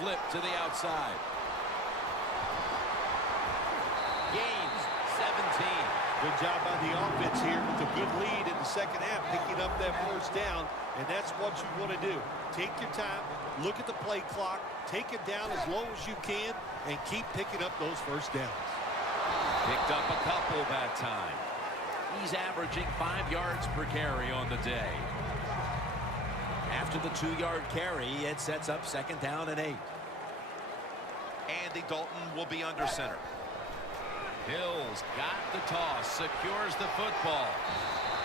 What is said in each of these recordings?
flip to the outside. Gains 17. Good job by the offense here with a good lead in the second half, picking up that first down, and that's what you want to do. Take your time, look at the play clock, take it down as low as you can, and keep picking up those first downs. Picked up a couple that time. He's averaging 5 yards per carry on the day. After the 2-yard carry, it sets up 2nd down and 8. Andy Dalton will be under center. Hill's got the toss, secures the football.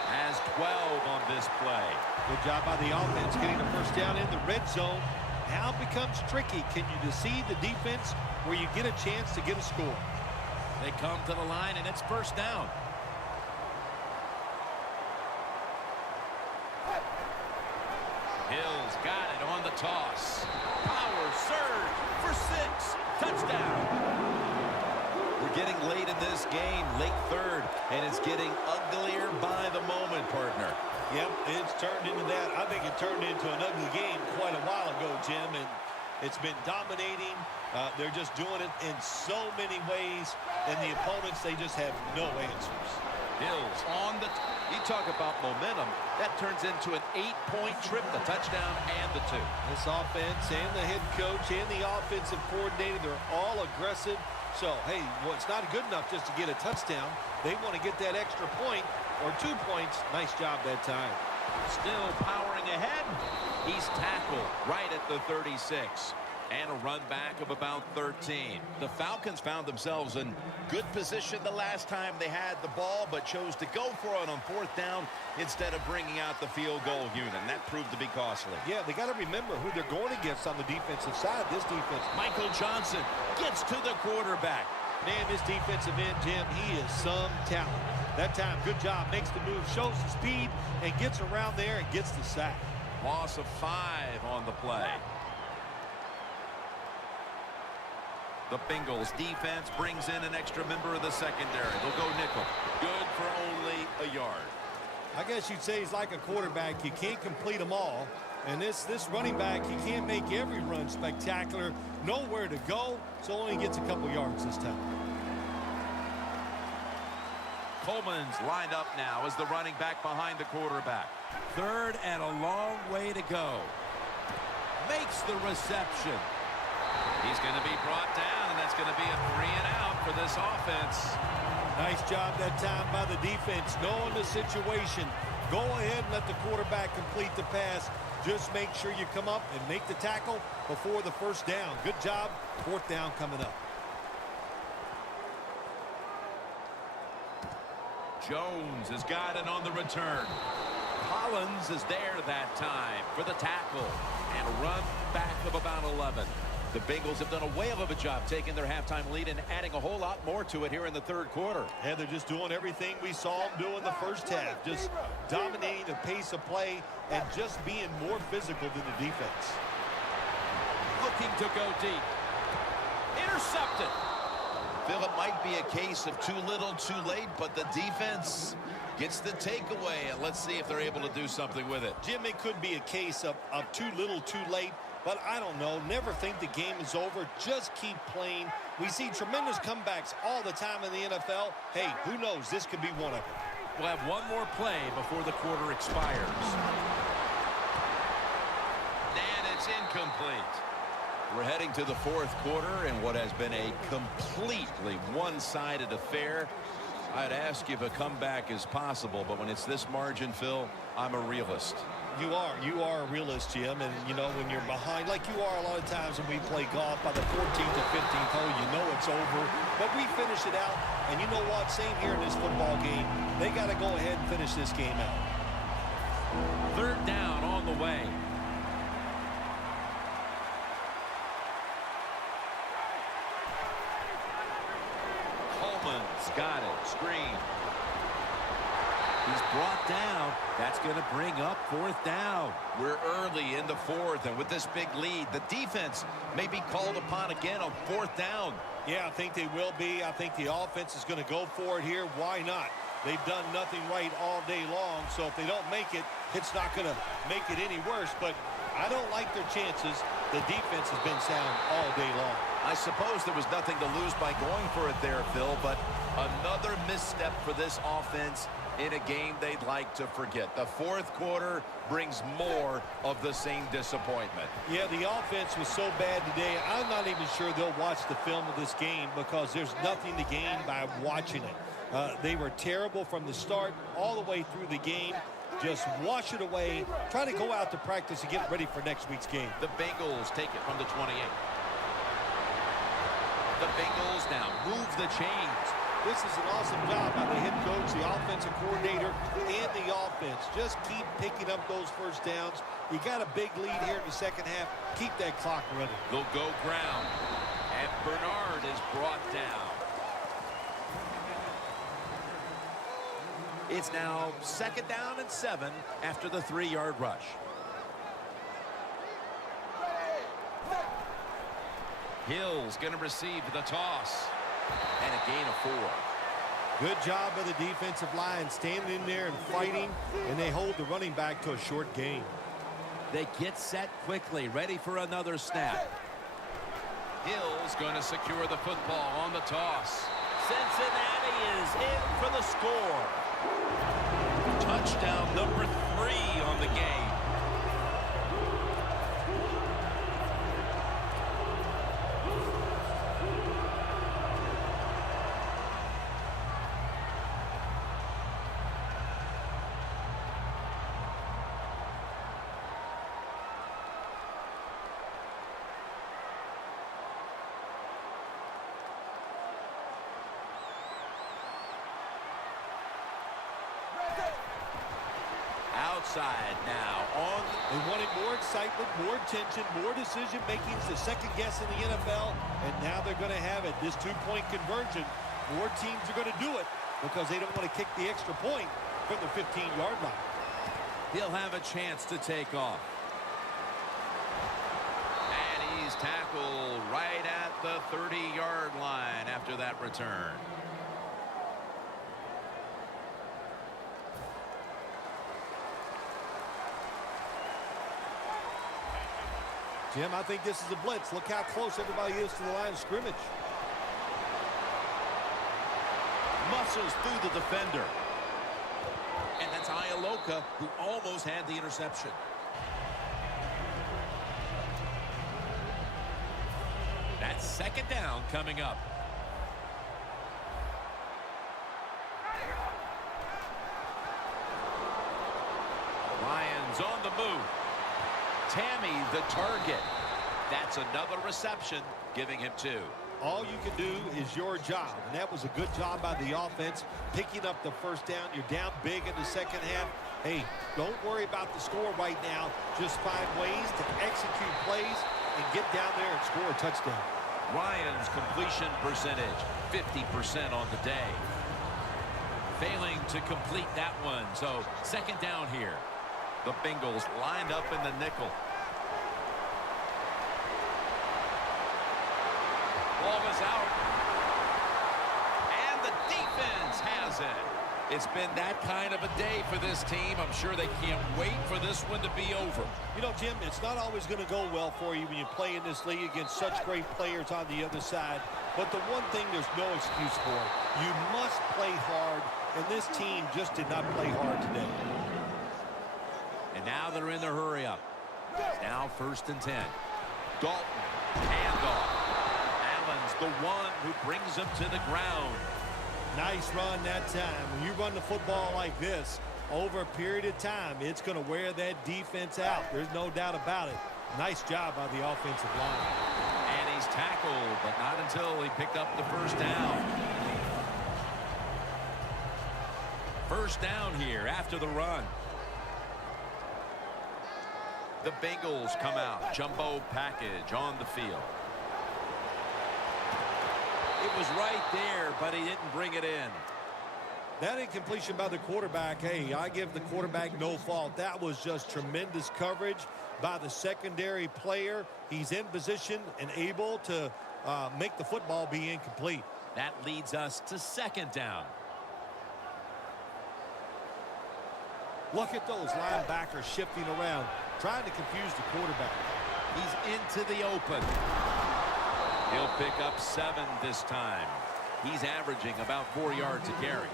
Has 12 on this play. Good job by the offense getting the first down in the red zone. Now it becomes tricky. Can you deceive the defense where you get a chance to get a score? They come to the line, and it's first down. Hill's got it on the toss. Power surge for 6. Touchdown. We're getting late in this game, late third, and it's getting uglier by the moment, partner. Yep, it's turned into that. I think it turned into an ugly game quite a while ago, Jim, and it's been dominating. They're just doing it in so many ways, and the opponents, they just have no answers. Hills on the... You talk about momentum. That turns into an 8-point trip, the touchdown and the 2. This offense and the head coach and the offensive coordinator, they're all aggressive. So, hey, well, it's not good enough just to get a touchdown. They want to get that extra point or 2 points. Nice job that time. Still powering ahead. He's tackled right at the 36. And a run back of about 13. The Falcons found themselves in good position the last time they had the ball, but chose to go for it on 4th down instead of bringing out the field goal unit. And that proved to be costly. Yeah, they got to remember who they're going against on the defensive side. This defense. Michael Johnson gets to the quarterback. Man, this defensive end, Jim, he is some talent. That time, good job. Makes the move, shows the speed, and gets around there and gets the sack. Loss of 5 on the play. The Bengals defense brings in an extra member of the secondary. They'll go nickel. Good for only a yard. I guess you'd say he's like a quarterback. You can't complete them all. And this running back, he can't make every run spectacular. Nowhere to go, so only gets a couple yards this time. Coleman's lined up now as the running back behind the quarterback. 3rd and a long way to go. Makes the reception. He's going to be brought down, and that's going to be a 3 and out for this offense. Nice job that time by the defense, knowing the situation. Go ahead and let the quarterback complete the pass. Just make sure you come up and make the tackle before the first down. Good job. 4th down coming up. Jones has got it on the return. Collins is there that time for the tackle. And a run back of about 11. The Bengals have done a whale of a job taking their halftime lead and adding a whole lot more to it here in the 3rd quarter. Yeah, they're just doing everything we saw them do in the first half. Just dominating the pace of play and just being more physical than the defense. Looking to go deep. Intercepted. Phil, it might be a case of too little, too late, but the defense gets the takeaway, and let's see if they're able to do something with it. Jim, it could be a case of too little, too late. But I don't know. Never think the game is over. Just keep playing. We see tremendous comebacks all the time in the NFL. Hey, who knows? This could be one of them. We'll have one more play before the quarter expires. And it's incomplete. We're heading to the 4th quarter in what has been a completely one-sided affair. I'd ask you if a comeback is possible, but when it's this margin, Phil, I'm a realist. You are a realist, Jim, and you know when you're behind, like you are a lot of times when we play golf, by the 14th or 15th hole, you know it's over. But we finish it out, and you know what? Same here in this football game. They got to go ahead and finish this game out. 3rd down on the way. Coleman's got it. Screen. He's brought down. That's going to bring up 4th down. We're early in the 4th, and with this big lead, the defense may be called upon again on 4th down. Yeah, I think they will be. I think the offense is going to go for it here. Why not? They've done nothing right all day long, so if they don't make it, it's not going to make it any worse. But I don't like their chances. The defense has been sound all day long. I suppose there was nothing to lose by going for it there, Phil, but another misstep for this offense in a game they'd like to forget. The fourth quarter brings more of the same disappointment. Yeah, the offense was so bad today, I'm not even sure they'll watch the film of this game because there's nothing to gain by watching it. They were terrible from the start all the way through the game. Just wash it away. Try to go out to practice and get ready for next week's game. The Bengals take it from the 28. The Bengals now move the chains. This is an awesome job by the head coach, the offensive coordinator, and the offense. Just keep picking up those first downs. You got a big lead here in the second half. Keep that clock running. They'll go ground. And Bernard is brought down. It's now 2nd down and 7 after the 3-yard rush. Hill's going to receive the toss. And a gain of 4. Good job by the defensive line standing in there and fighting, and they hold the running back to a short gain. They get set quickly, ready for another snap. Hill's going to secure the football on the toss. Cincinnati is in for the score. Touchdown number 3 on the game. Outside now on. They wanted more excitement, more tension, more decision-making. It's the second guess in the NFL, and now they're going to have it. This two-point conversion, more teams are going to do it because they don't want to kick the extra point from the 15-yard line. He'll have a chance to take off. And he's tackled right at the 30-yard line after that return. Jim, I think this is a blitz. Look how close everybody is to the line of scrimmage. Muscles through the defender. And that's Ialoka, who almost had the interception. That's 2nd down coming up. Lions on the move. Tammy the target. That's another reception, giving him 2. All you can do is your job, and that was a good job by the offense, picking up the first down. You're down big in the second half. Hey, don't worry about the score right now. Just find ways to execute plays and get down there and score a touchdown. Ryan's completion percentage, 50% on the day. Failing to complete that one, so 2nd down here. The Bengals lined up in the nickel. Ball was out. And the defense has it. It's been that kind of a day for this team. I'm sure they can't wait for this one to be over. You know, Jim, it's not always going to go well for you when you play in this league against such great players on the other side. But the one thing there's no excuse for, you must play hard, and this team just did not play hard today. And now they're in their hurry up. It's now 1st and 10. Dalton, handoff. Allen's the one who brings him to the ground. Nice run that time. When you run the football like this, over a period of time, it's going to wear that defense out. There's no doubt about it. Nice job by the offensive line. And he's tackled, but not until he picked up the 1st down. 1st down here after the run. The Bengals come out. Jumbo package on the field. It was right there, but he didn't bring it in. That incompletion by the quarterback, hey, I give the quarterback no fault. That was just tremendous coverage by the secondary player. He's in position and able to make the football be incomplete. That leads us to 2nd down. Look at those linebackers shifting around, trying to confuse the quarterback. He's into the open. He'll pick up 7 this time. He's averaging about 4 yards a carry.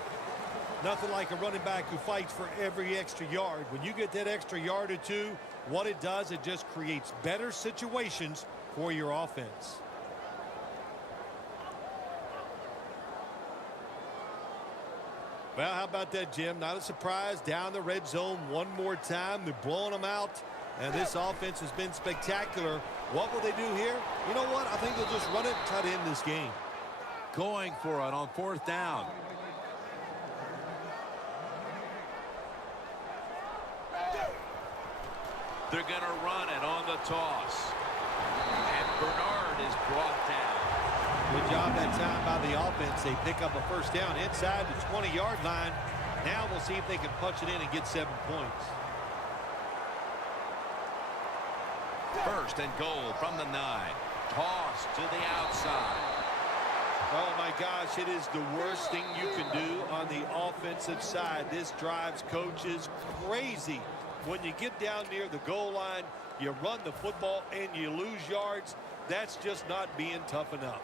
Nothing like a running back who fights for every extra yard. When you get that extra yard or two, what it does, it just creates better situations for your offense. Well, how about that, Jim? Not a surprise. Down the red zone one more time. They're blowing them out. And this offense has been spectacular. What will they do here? You know what? I think they'll just run it and try to end this game. Going for it on 4th down. They're going to run it on the toss. And Bernard is brought down. Good job that time by the offense. They pick up a first down inside the 20-yard line. Now we'll see if they can punch it in and get 7 points. 1st and goal from the 9. Toss to the outside. Oh, my gosh, it is the worst thing you can do on the offensive side. This drives coaches crazy. When you get down near the goal line, you run the football and you lose yards. That's just not being tough enough.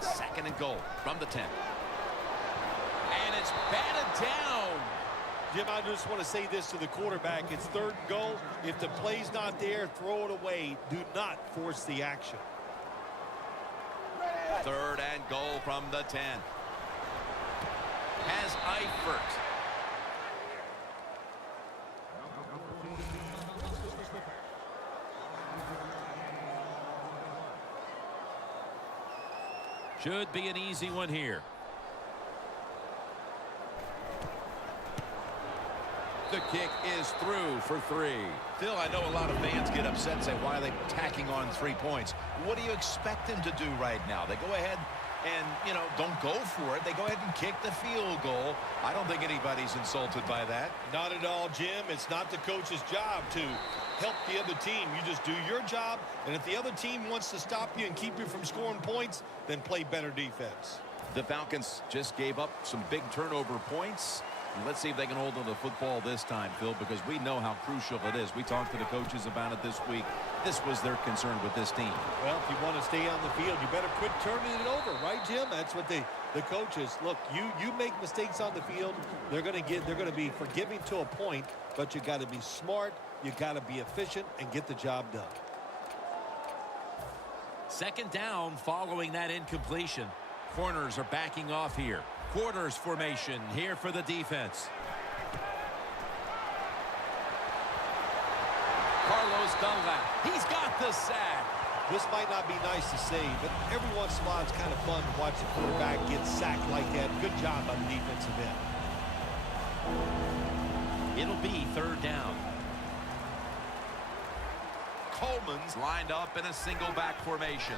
2nd and goal from the 10. And it's batted down. Jim, I just want to say this to the quarterback. It's 3rd and goal. If the play's not there, throw it away. Do not force the action. 3rd and goal from the 10. Has Eifert. Should be an easy one here. The kick is through for 3. Phil, I know a lot of fans get upset and say, why are they tacking on 3 points? What do you expect them to do right now? They go ahead and, you know, don't go for it. They go ahead and kick the field goal. I don't think anybody's insulted by that. Not at all, Jim. It's not the coach's job to help the other team. You just do your job, and if the other team wants to stop you and keep you from scoring points, then play better defense. The Falcons just gave up some big turnover points. Let's see if they can hold on to the football this time, Phil, because we know how crucial it is. We talked to the coaches about it this week. This was their concern with this team. Well, if you want to stay on the field, you better quit turning it over, right, Jim? That's what the coaches look. You make mistakes on the field, they're going to be forgiving to a point, but you got to be smart, you got to be efficient, and get the job done. 2nd down following that incompletion. Corners are backing off here. Quarters formation here for the defense. Carlos Dunlap. He's got the sack. This might not be nice to say, but every once in a while it's kind of fun to watch the quarterback get sacked like that. Good job on the defensive end. It'll be 3rd down. Coleman's lined up in a single back formation.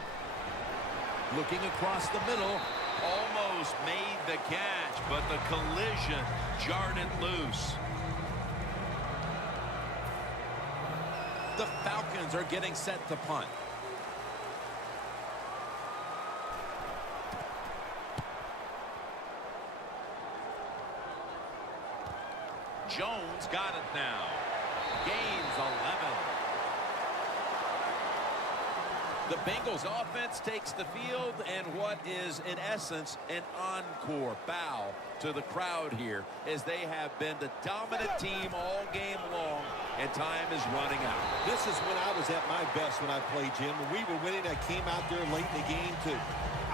Looking across the middle. Almost made the catch, but the collision jarred it loose. The Falcons are getting set to punt. Jones got it now. Gains 11. The Bengals offense takes the field, and what is, in essence, an encore bow to the crowd here, as they have been the dominant team all game long, and time is running out. This is when I was at my best when I played, Jim. When we were winning, I came out there late in the game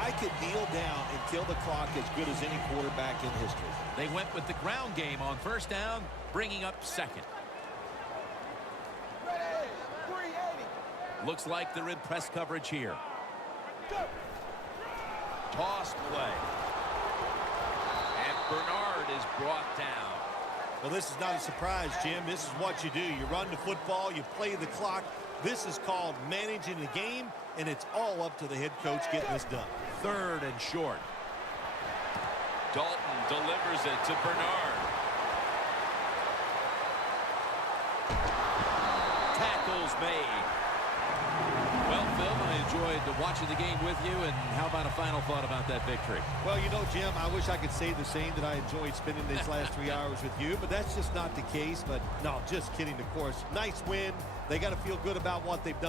I could kneel down and kill the clock as good as any quarterback in history. They went with the ground game on 1st down, bringing up 2nd. Looks like they're in press coverage here. Toss play. And Bernard is brought down. Well, this is not a surprise, Jim. This is what you do. You run the football, you play the clock. This is called managing the game, and it's all up to the head coach getting this done. 3rd and short. Dalton delivers it to Bernard. Tackles made. Well, Phil, I enjoyed watching the game with you, and how about a final thought about that victory? Well, you know, Jim, I wish I could say the same, that I enjoyed spending these last 3 hours with you, but that's just not the case. But no, just kidding, of course. Nice win. They got to feel good about what they've done.